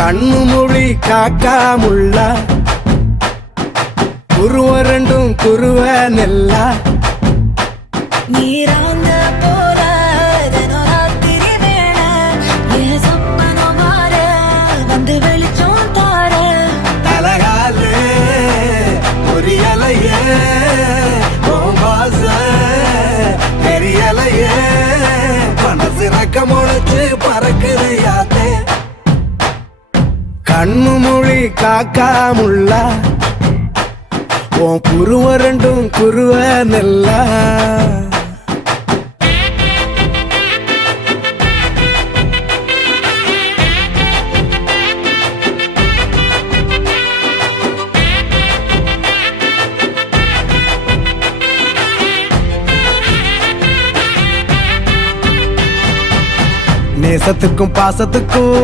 கண்ணு மொழி காக்காமுள்ள குருவ ரெண்டும் குருவ நெல்லா நீராங்க போல ராத்திரி வேண என் சொப்பனம் மாற வந்து வெளிச்சம் தார தலகாலே பொரியலையே வாச பெரியலையே மனசு ரக்க முளைச்சு பறக்குது யாத்தே கண்ணு மொழி காக்காமுள்ள உன் குருவ ரெண்டும் குருவ நெல்லா நேசத்துக்கும் பாசத்துக்கும்